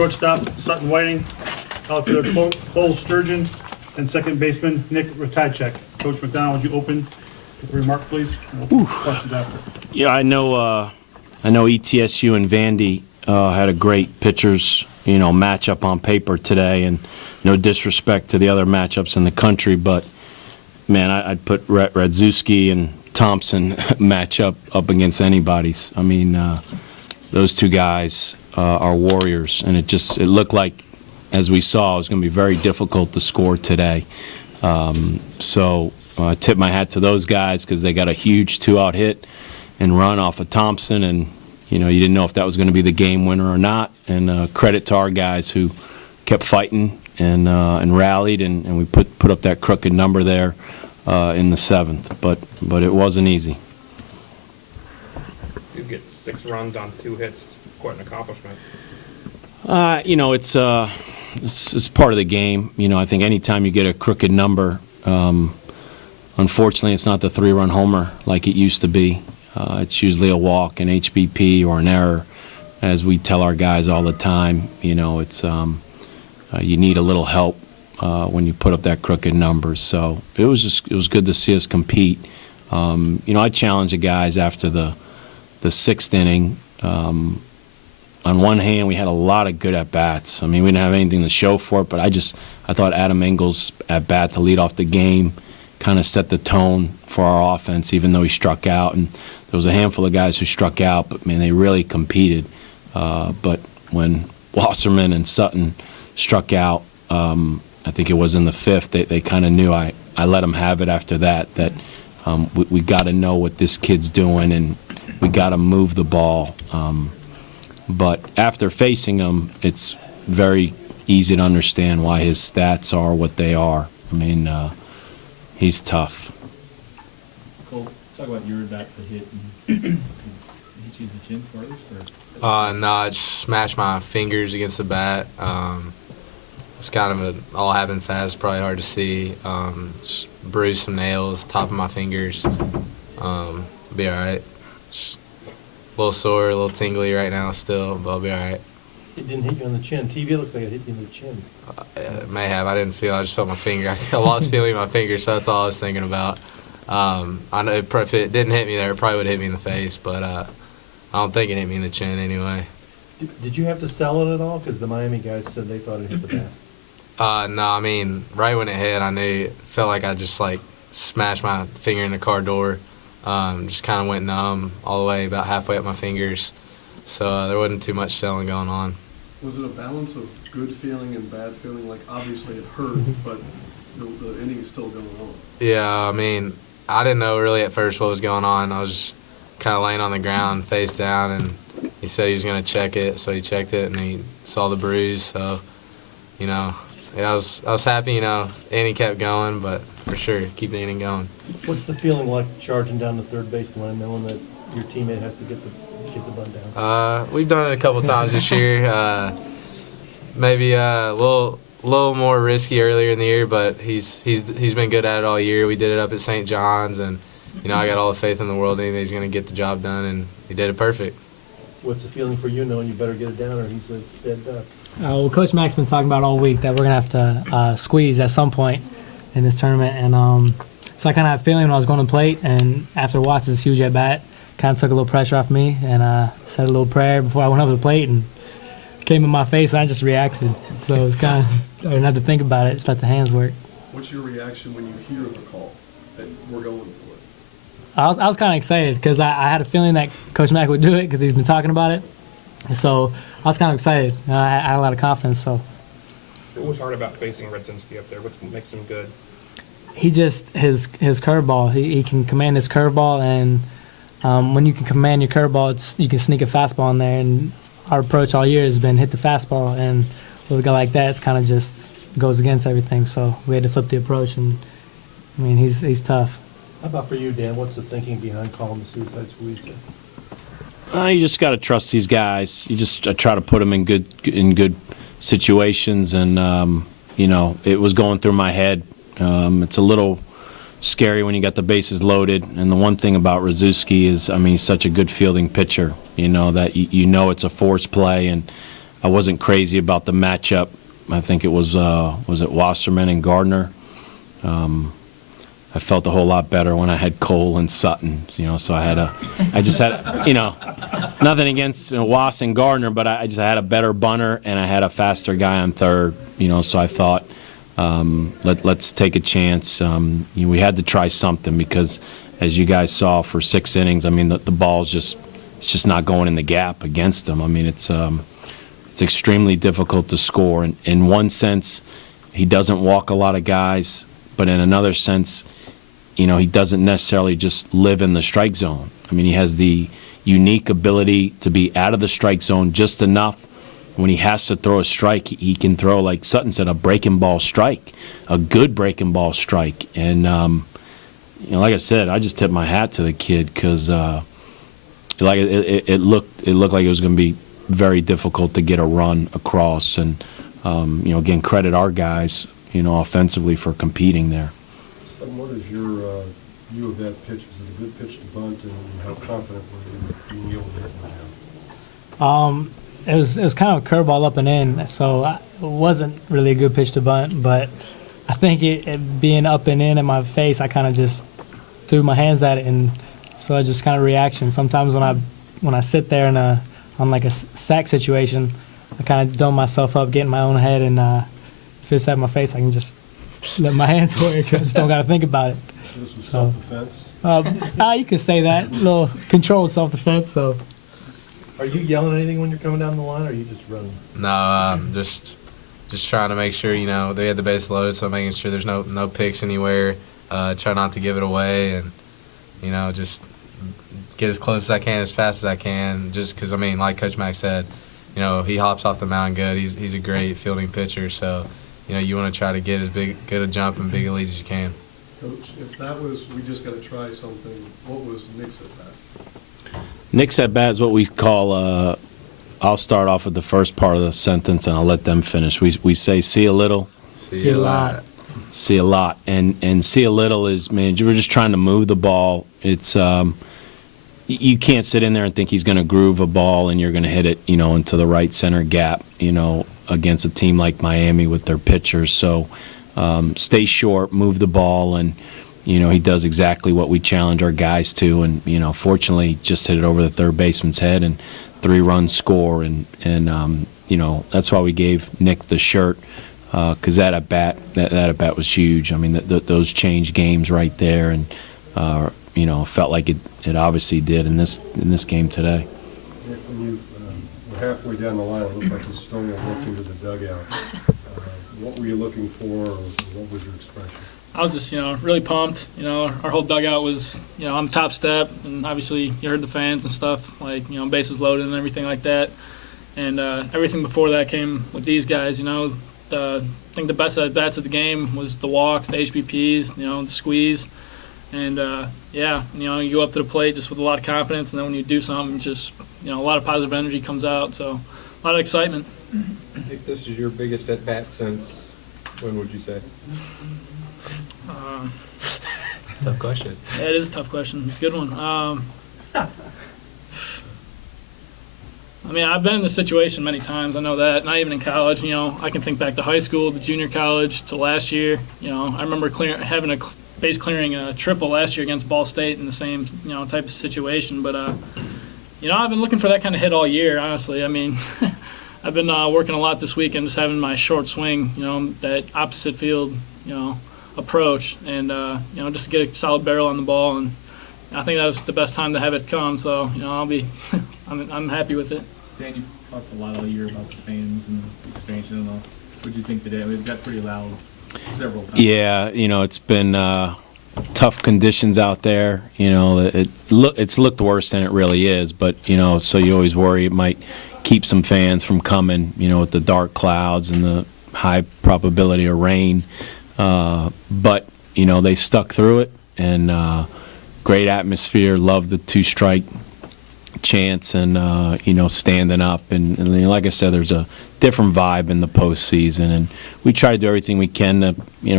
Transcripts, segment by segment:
shortstop, Sutton Whiting, outfielder, Cole Sturgeon, and second baseman, Nick Ratajczak. Coach McDonnell, would you open with a remark, please? Questions after. Yeah, I know ETSU and Vandy had a great pitchers, matchup on paper today, and no disrespect to the other matchups in the country, but man, I'd put Ratajczak and Thompson match up against anybody's. I mean, those two guys are warriors, and it looked like, as we saw, it was going to be very difficult to score today. So I tip my hat to those guys because they got a huge 2-out hit and run off of Thompson, and you didn't know if that was going to be the game winner or not. And credit to our guys who kept fighting and rallied, and we put up that crooked number there in the 7th. But it wasn't easy. You get 6 runs on 2 hits. Quite an accomplishment. It's part of the game. I think anytime you get a crooked number, unfortunately, it's not the 3-run homer like it used to be. It's usually a walk, an HBP, or an error, as we tell our guys all the time. It's you need a little help when you put up that crooked number. So it was good to see us compete. I challenged the guys after the 6th inning. On one hand, we had a lot of good at-bats. I mean, we didn't have anything to show for it, but I thought Adam Engel's at-bat to lead off the game kind of set the tone for our offense, even though he struck out. And there was a handful of guys who struck out, but, man, they really competed. But when Wasserman and Sutton struck out, I think it was in the 5th, they kind of knew I let them have it after that we got to know what this kid's doing, and we got to move the ball. But after facing him, it's very easy to understand why his stats are what they are. I mean, he's tough. Cole, talk about your bat to hit. Hit you in the chin first? No, I just smashed my fingers against the bat. It's kind of all happened fast, probably hard to see. Just bruised some nails, top of my fingers. Be all right. Just a little sore, a little tingly right now still, but I'll be all right. It didn't hit you on the chin. TV looks like it hit you in the chin. It may have. I didn't feel. I just felt my finger. I lost feeling in my finger, so that's all I was thinking about. I know if it didn't hit me there, it probably would hit me in the face, but I don't think it hit me in the chin anyway. Did you have to sell it at all? Because the Miami guys said they thought it hit the bat. No, I mean, right when it hit, I knew it felt like I just smashed my finger in the car door. Just kind of went numb all the way about halfway up my fingers. So there wasn't too much selling going on. Was it a balance of good feeling and bad feeling? Like, obviously it hurt, but the inning is still going on. Yeah, I mean, I didn't know really at first what was going on. I was just kind of laying on the ground, face down, and he said he was going to check it. So he checked it, and he saw the bruise. So, yeah, I was happy, the inning kept going, but for sure, keep the inning going. What's the feeling like charging down the third baseline, knowing that your teammate has to get the bunt down? We've done it a couple times this year. Maybe a little more risky earlier in the year, but he's been good at it all year. We did it up at St. John's, and I got all the faith in the world in him. He's going to get the job done, and he did it perfect. What's the feeling for you, knowing you better get it down, or he's a dead duck? Well, Coach Mack's been talking about all week that we're going to have to squeeze at some point in this tournament. And so I kind of had a feeling when I was going to plate, and after Watts' huge at-bat, kind of took a little pressure off me, and said a little prayer before I went up to the plate, and came in my face, and I just reacted. So it was kind of, I didn't have to think about it, just let the hands work. What's your reaction when you hear the call that we're going for it? I was kind of excited because I had a feeling that Coach Mack would do it because he's been talking about it. So I was kind of excited. I had a lot of confidence. So. What was hard about facing Ratajczak up there? What makes him good? He just his curveball. He can command his curveball, and when you can command your curveball, you can sneak a fastball in there. And our approach all year has been hit the fastball, and with a guy like that, it's kind of just goes against everything. So we had to flip the approach, and I mean he's tough. How about for you, Dan? What's the thinking behind calling the suicide squeeze? You just got to trust these guys. I try to put them in good situations, and it was going through my head. It's a little scary when you got the bases loaded, and the one thing about Ratajczak is, he's such a good fielding pitcher. That it's a force play, and I wasn't crazy about the matchup. I think it was it Wasserman and Gardner. I felt a whole lot better when I had Cole and Sutton, so I just had, nothing against Wass and Gardner, but I had a better bunter and I had a faster guy on third, so I thought, let's take a chance. We had to try something because, as you guys saw, for 6 innings, I mean, the ball's it's just not going in the gap against them. I mean, it's extremely difficult to score. And in one sense, he doesn't walk a lot of guys, but in another sense, he doesn't necessarily just live in the strike zone. I mean, he has the unique ability to be out of the strike zone just enough. When he has to throw a strike, he can throw, like Sutton said, a breaking ball strike, a good breaking ball strike. And, like I said, I just tipped my hat to the kid because it looked like it was going to be very difficult to get a run across. And, again, credit our guys, offensively for competing there. What is your view of that pitch? Is it a good pitch to bunt, and how confident were you being able to hit one down? It was kind of a curveball up and in, so it wasn't really a good pitch to bunt. But I think it being up and in my face, I kind of just threw my hands at it, and so I just kind of reaction. Sometimes when I sit there on like a sack situation, I kind of dome myself up, get in my own head, and if it's at my face, I can just let my hands work. I just don't got to think about it. This was self-defense? You could say that. A little controlled self-defense. So. Are you yelling anything when you're coming down the line, or are you just running? No, just trying to make sure, they had the base loaded, so making sure there's no picks anywhere. Try not to give it away, and, just get as close as I can, as fast as I can, just because, like Coach Mack said, he hops off the mound good. He's a great fielding pitcher, so, you want to try to get as good a jump and big a lead as you can. Coach, if that was, we just got to try something, what was Nick's at bat? Nick's at bat is what we call, I'll start off with the first part of the sentence and I'll let them finish. We say see a little. See a lot. See a lot. And see a little is, man, we're just trying to move the ball. It's, you can't sit in there and think he's going to groove a ball and you're going to hit it, into the right center gap, against a team like Miami with their pitchers. So stay short, move the ball, and, he does exactly what we challenge our guys to. And, fortunately, just hit it over the third baseman's head and 3-run score. And that's why we gave Nick the shirt, because that at bat was huge. I mean, those changed games right there, and felt like it obviously did in this game today. Nick, when you were halfway down the line, it looked like Estonia walked into the dugout. What were you looking for, or what was your expression? I was just, really pumped. Our whole dugout was, on the top step, and obviously you heard the fans and stuff, like, bases loaded and everything like that. And everything before that came with these guys. I think the best at bats of the game was the walks, the HBPs, the squeeze. And, you go up to the plate just with a lot of confidence, and then when you do something, it's just, a lot of positive energy comes out. So a lot of excitement. I think this is your biggest at-bat since, when would you say? Tough question. Yeah, it is a tough question. It's a good one. I've been in this situation many times. I know that. Not even in college. I can think back to high school, to junior college, to last year. I remember having a base clearing triple last year against Ball State in the same type of situation. But I've been looking for that kind of hit all year. Honestly, I've been working a lot this weekend, just having my short swing. That opposite field. Approach, and just to get a solid barrel on the ball, and I think that was the best time to have it come. So I'll be, I'm happy with it. Dan, you talked a lot all year about the fans and the expansion and all. What did you think today? It got pretty loud several times. Yeah, it's been tough conditions out there. It's looked worse than it really is, but so you always worry it might keep some fans from coming. With the dark clouds and the high probability of rain. But they stuck through it, and great atmosphere. Loved the 2-strike chants, and standing up, and like I said, there's a different vibe in the postseason, and we try to do everything we can to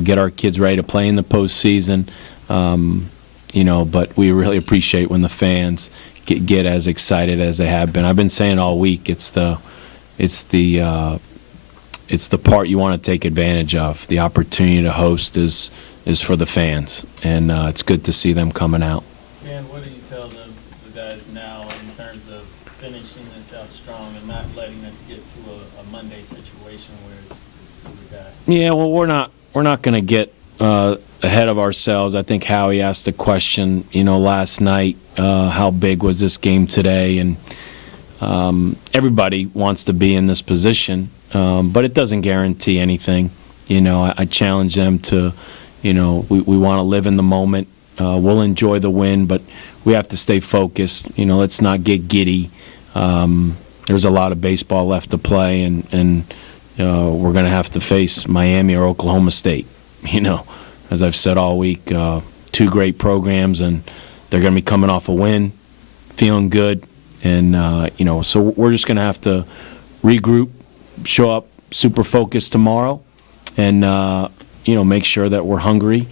get our kids ready to play in the postseason. But we really appreciate when the fans get as excited as they have been. I've been saying all week, it's the it's the part you want to take advantage of. The opportunity to host is for the fans, and it's good to see them coming out. Dan, what do you tell the guys now in terms of finishing this out strong and not letting them get to a Monday situation where it's the guy? Yeah, well, we're not going to get ahead of ourselves. I think Howie asked the question, last night, how big was this game today? And everybody wants to be in this position, but it doesn't guarantee anything. I challenge them to, we want to live in the moment. We'll enjoy the win, but we have to stay focused. Let's not get giddy. There's a lot of baseball left to play, and we're going to have to face Miami or Oklahoma State. As I've said all week, two great programs, and they're going to be coming off a win, feeling good, and so we're just going to have to regroup, show up super focused tomorrow, and make sure that we're hungry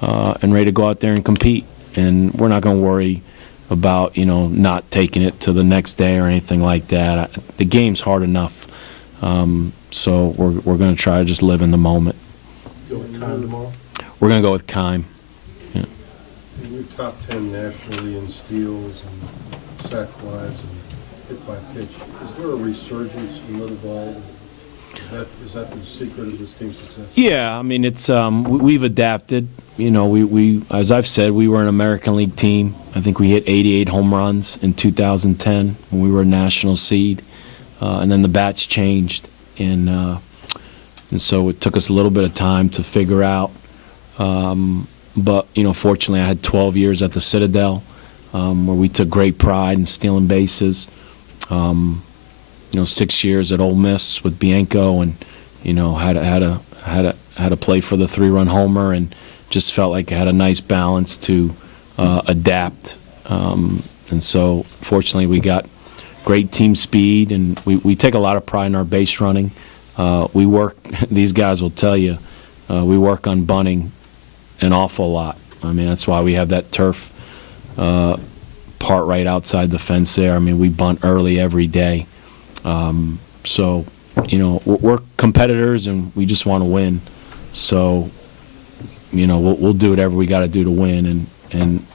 and ready to go out there and compete. And we're not going to worry about not taking it to the next day or anything like that. The game's hard enough, so we're going to try to just live in the moment. Go with time tomorrow? We're going to go with Kime. Yeah. You're top 10 nationally in steals and sack flies and hit by pitch. Is there a resurgence in little ball? Is that the secret of this team's success? Yeah, I mean, it's we've adapted. We as I've said, we were an American League team. I think we hit 88 home runs in 2010 when we were a national seed, and then the bats changed, and so it took us a little bit of time to figure out. But fortunately, I had 12 years at the Citadel, where we took great pride in stealing bases. 6 years at Ole Miss with Bianco, and had to play for the 3-run homer, and just felt like I had a nice balance to adapt. And so, fortunately, we got great team speed, and we take a lot of pride in our base running. We work. These guys will tell you, we work on bunting an awful lot. I mean, that's why we have that turf part right outside the fence there. I mean, we bunt early every day. So, we're competitors, and we just want to win. So, we'll do whatever we got to do to win. And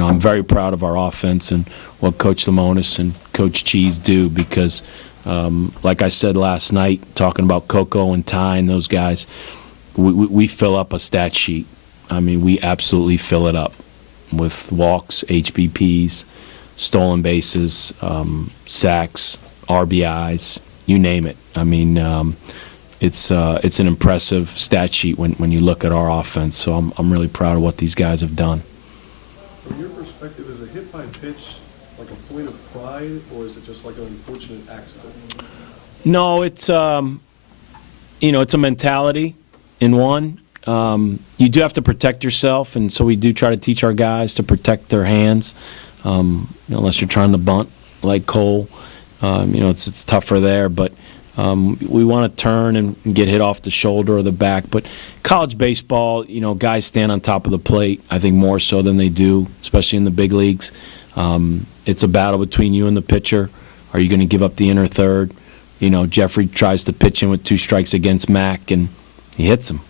I'm very proud of our offense and what Coach Lemonis and Coach Cheese do, because, like I said last night, talking about Coco and Ty and those guys, we fill up a stat sheet. I mean, we absolutely fill it up with walks, HBPs, stolen bases, sacks, RBIs, you name it. I mean, it's an impressive stat sheet when you look at our offense. So I'm really proud of what these guys have done. From your perspective, is a hit by pitch like a point of pride, or is it just like an unfortunate accident? No, it's it's a mentality in one. You do have to protect yourself, and so we do try to teach our guys to protect their hands, unless you're trying to bunt like Cole. It's tougher there, but we want to turn and get hit off the shoulder or the back. But college baseball, guys stand on top of the plate, I think more so than they do, especially in the big leagues. It's a battle between you and the pitcher. Are you going to give up the inner third? Jeffrey tries to pitch in with 2 strikes against Mac, and he hits him,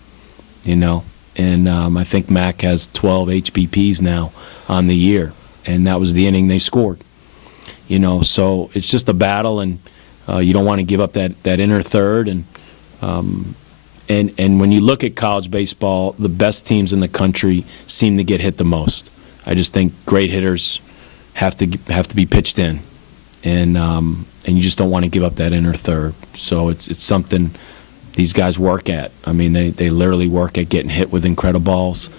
And I think Mac has 12 HBPs now on the year, and that was the inning they scored. So it's just a battle, and you don't want to give up that inner third. And when you look at college baseball, the best teams in the country seem to get hit the most. I just think great hitters have to be pitched in, and you just don't want to give up that inner third. So it's something these guys work at. I mean, they literally work at getting hit with incredible balls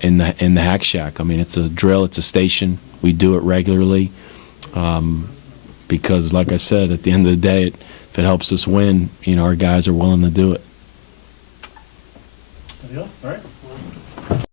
in the hack shack. I mean, it's a drill, it's a station. We do it regularly. Because, like I said, at the end of the day, if it helps us win, our guys are willing to do it. Anything else? All right.